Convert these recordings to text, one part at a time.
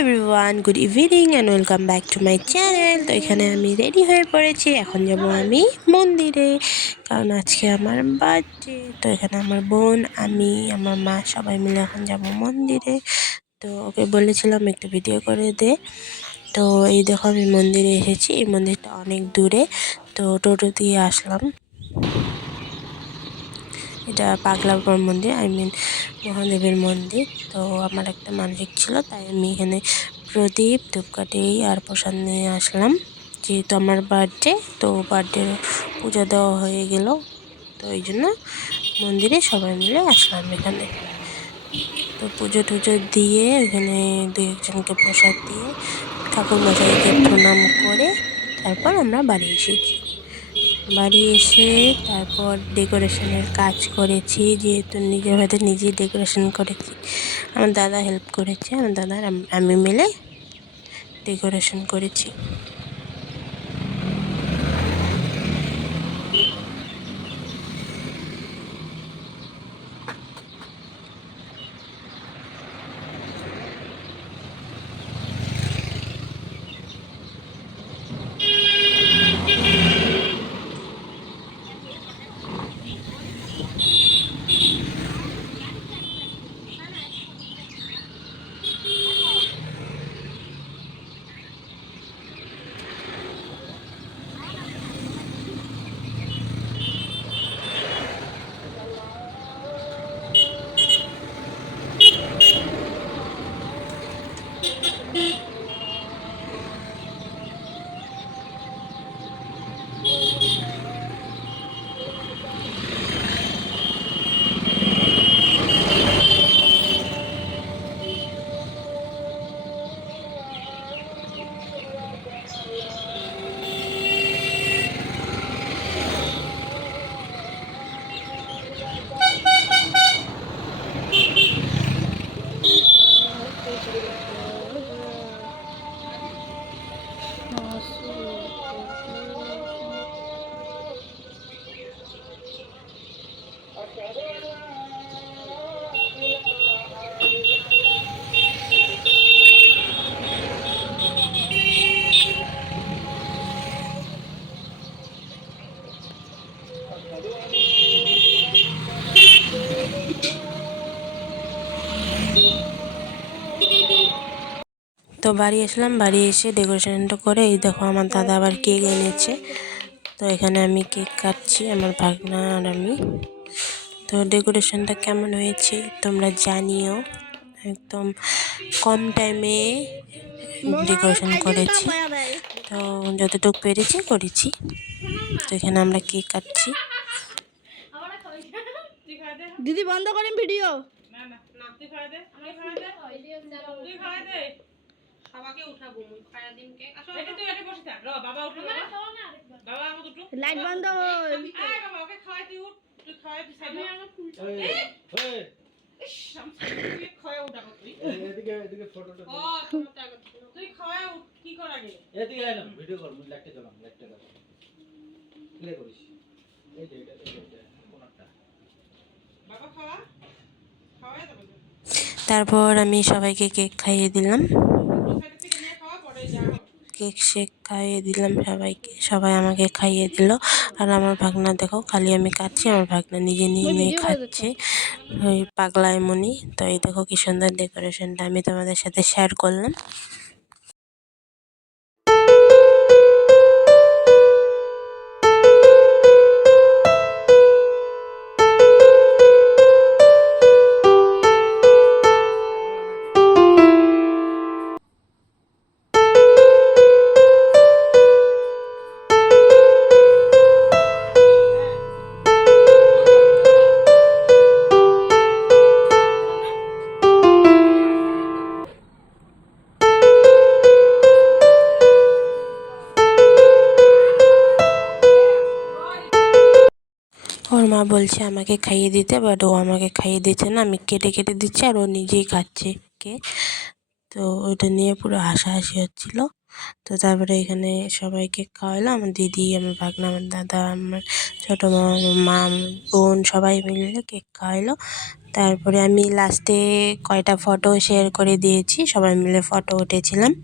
Everyone, good evening and welcome back to my channel. তো এখানে আমি রেডি হয়ে পড়েছি। এখন যাব আমি মন্দিরে, কারণ আজকে আমার বার্থডে। তো এখানে আমার বোন, আমি, আমার মা সবাই মিলে এখন যাব মন্দিরে। তো ওকে বলেছিলাম একটু ভিডিও করে দে। তো এই দেখো আমি মন্দিরে এসেছি। এই মন্দিরটা অনেক দূরে, তো টোটো দিয়ে আসলাম। এটা পাগলাপুর মন্দির, মহাদেবের মন্দির। তো আমার একটা মানসিক ছিল, তাই আমি এখানে প্রদীপ, ধূপকাঠি আর প্রসাদ নিয়ে আসলাম। যেহেতু আমার বার্থডে, তো বার্থডে পূজা দেওয়া হয়ে গেল, তো এই জন্য মন্দিরে সবাই মিলে আসলাম এখানে। তো পুজো টুজো দিয়ে এখানে দু একজনকে প্রসাদ দিয়ে ঠাকুরমশাইকে প্রণাম করে তারপর আমরা বাড়ি এসেছি। বাড়ি এসে তারপর ডেকোরেশনের কাজ করেছি, যেহেতু নিজের হাতে নিজেই ডেকোরেশন করেছি। আমার দাদা হেল্প করেছে, আমার দাদা আর আমি মিলে ডেকোরেশন করেছি। তো বাড়ি আসলাম, বাড়ি এসে ডেকোরেশনটা করে এই দেখো আমার দাদা আবার কেক এনেছে। তো এখানে আমি কেক কাটছি, আমার ভাগনা আর আমি। তো ডেকোরেশনটা কেমন হয়েছে তোমরা জানিও। একদম কম টাইমে ডেকোরেশন করেছি, তো যতটুকু পেরেছি করেছি। তো এখানে আমরা কেক কাটছি। দিদি বন্ধ করেন ভিডিও। লাইট বন্ধ তারপর আমি সবাইকে কেক খাইয়ে দিলাম, কেক শেক খাইয়ে দিলাম সবাইকে। সবাই আমাকে খাইয়ে দিল। আর আমার ভাগনা দেখো, খালি আমি খাচ্ছি, আমার ভাগনা নিজে নিয়ে নিয়ে খাচ্ছে, ওই পাগলা এমনই। তো এই দেখো কি সুন্দর ডেকোরেশনটা আমি তোমাদের সাথে শেয়ার করলাম। ওর মা বলছে আমাকে খাইয়ে দিতে, বাট ও আমাকে খাইয়ে দিচ্ছে না, আমি কেটে কেটে দিচ্ছি আর ও নিজেই খাচ্ছে কেক। তো ওইটা নিয়ে পুরো হাসাহাসি হচ্ছিলো। তো তারপরে এখানে সবাই কেক খাওয়ালো, আমার দিদি, আমার ভাগনা, আমার দাদা, আমার ছোটো মা, আমার মা, আমার বোন সবাই মিলে কেক খাওয়ালো। তারপরে আমি লাস্টে কয়টা ফটো শেয়ার করে দিয়েছি, সবাই মিলে ফটো উঠেছিলাম।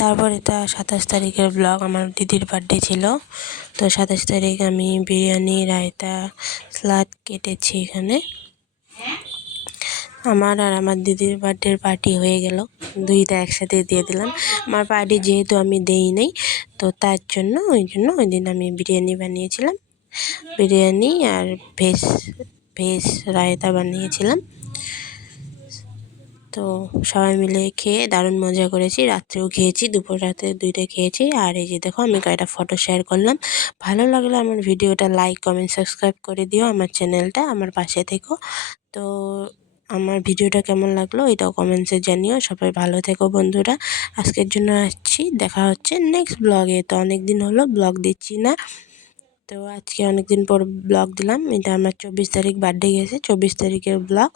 তারপর এটা 27 তারিখের ব্লগ, আমার দিদির বার্থডে ছিল। তো 27 তারিখ আমি বিরিয়ানি, রায়তা, স্যালাড কেটেছি এখানে। আমার আর আমার দিদির বার্থডের পার্টি হয়ে গেল, দুইটা একসাথে দিয়ে দিলাম। আমার পার্টি যেহেতু আমি দেই নাই, তো তার জন্য ওই দিন আমি বিরিয়ানি বানিয়েছিলাম, বিরিয়ানি আর ভেজ ভেজ রায়তা বানিয়েছিলাম। তো সবাই মিলে খেয়ে দারুণ মজা করেছি, রাত্রেও খেয়েছি, দুপুর রাতে দুইটা খেয়েছি। আর এই যে দেখো আমি কয়েকটা ফটো শেয়ার করলাম। ভালো লাগলে আমার ভিডিওটা লাইক, কমেন্ট, সাবস্ক্রাইব করে দিও, আমার চ্যানেলটা, আমার পাশে থেকো। তো আমার ভিডিওটা কেমন লাগলো এটাও কমেন্টসে জানিও। সবাই ভালো থেকো বন্ধুরা, আজকের জন্য আসছি, দেখা হচ্ছে নেক্সট ব্লগে। তো অনেক দিন হলো ব্লগ দিচ্ছি না, তো আজকে অনেক দিন পর ব্লগ দিলাম। এটা আমার 24 তারিখ বার্থডে গেছে, 24 তারিখের ব্লগ।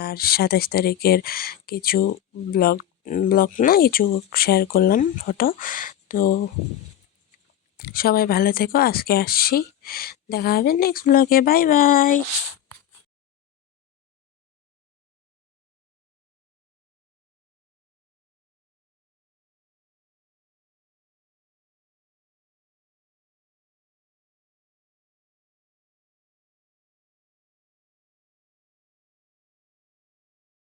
আর 27 তারিখের কিছু ব্লগ ব্লগ না কিছু শেয়ার করলাম ফটো। তো সবাই ভালো থেকো, আজকে আসছি, দেখা হবে নেক্সট ব্লগে, বাই বাই।